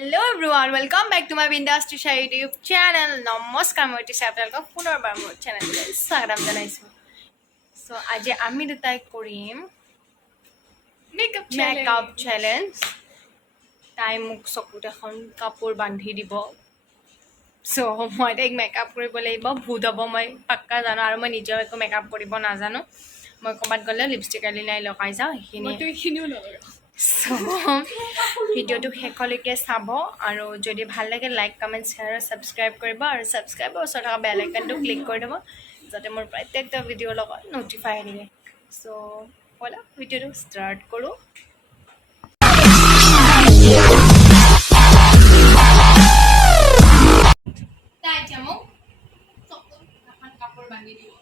Hello everyone, welcome back to my Bindas Trisha YouTube channel. Namaskar, মই Trisha আপোনালোকক পুনৰবাৰ মোৰ চেনেললৈ স্বাগতম জনাইছো। সো আজি আমি দুটাই কৰিম মেকআপ চ্যালেঞ্জ। তাই মোক চকুত এখন কাপোৰ বান্ধি দিব। সো মই তাইক মেকআপ কৰিব লাগিব, ভূত হ'ব মই পাক্কা জানো, আৰু মই নিজেও একো মেকআপ কৰিব নাজানো। মই ক'বাত গ'লে লিপষ্টিক আইলাইনাৰ লগাই যাওঁ, সেইখিনিও নলগাওঁ। সো ভিডিওটো শেষলৈকে চাব, আৰু যদি ভাল লাগে লাইক কমেণ্ট শ্বেয়াৰ আৰু ছাবস্ক্ৰাইব কৰিব, আৰু ছাবস্ক্ৰাইবৰ ওচৰত থকা বেল আইকনটো ক্লিক কৰি দিব যাতে মোৰ প্ৰত্যেকটা ভিডিঅ'ৰ লগত ন'টিফাই আহি থাকে। সো ব'লা ভিডিঅ'টো ষ্টাৰ্ট কৰোঁ। তাই এতিয়া মোক চকুত এখন কাপোৰ বান্ধি দিব।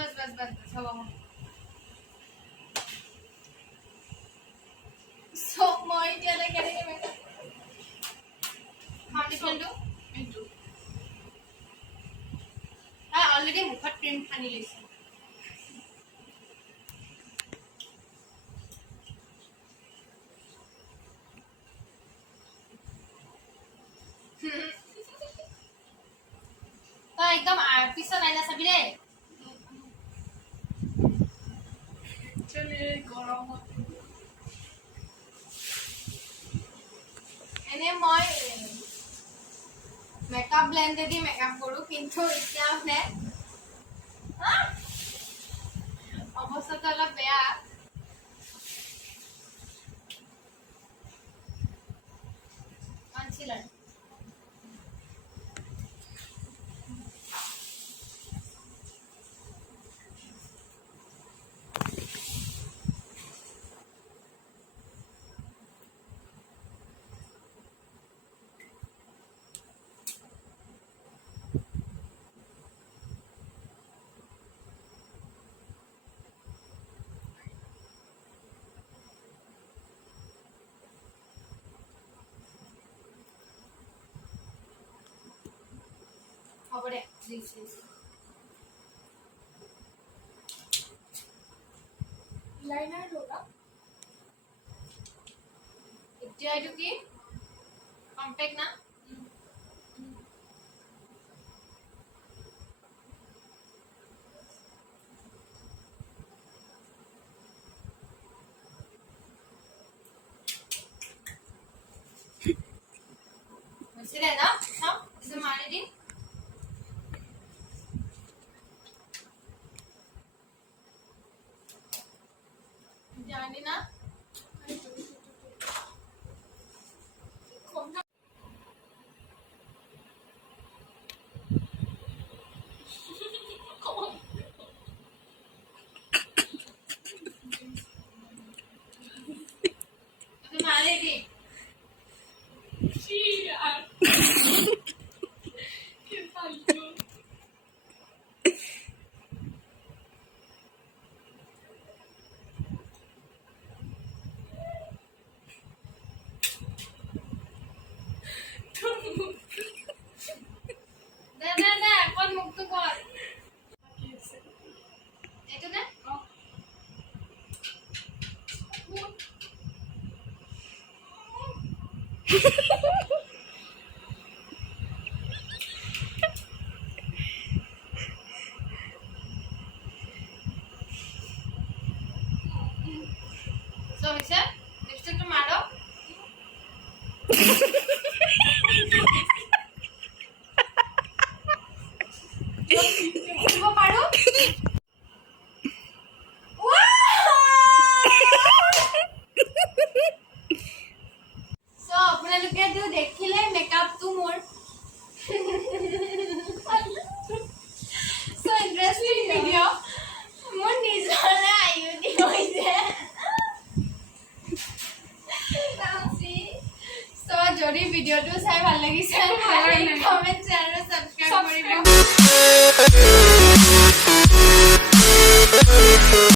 बस हवा सो মই এতিয়া কেনেকৈ মেকআপ ফাউণ্ডেশ্যনটো এইটো অলৰেডি মুখত ক্ৰীম সানি লৈছে। তই একদম পিছত আইনা চাবি দেই। এনে মই মেকআপ ব্লেন্ডে দি মেকআপ কৰো, কিন্তু এতিয়া মানে অৱস্থাটো অলপ বেয়া। কনচিলাৰ হ'ব দে। লাইনাৰ লগা এতিয়া এইটো কি কম্পেক্ট না হৈছে দে না চাও এইটো মাৰি দিম। জানি না মারে দি So, Michelle, lipstick to Mado. দেখিলে মেকআপটো মোৰ সো ইন্টারেস্টিং ভিডিও মোৰ নিজৰে আইডি হৈছে। সো যদি ভিডিওটো চাই ভাল লাগিছে কমেন্ট শ্বেয়াৰ আৰু সাবস্ক্ৰাইব কৰিব।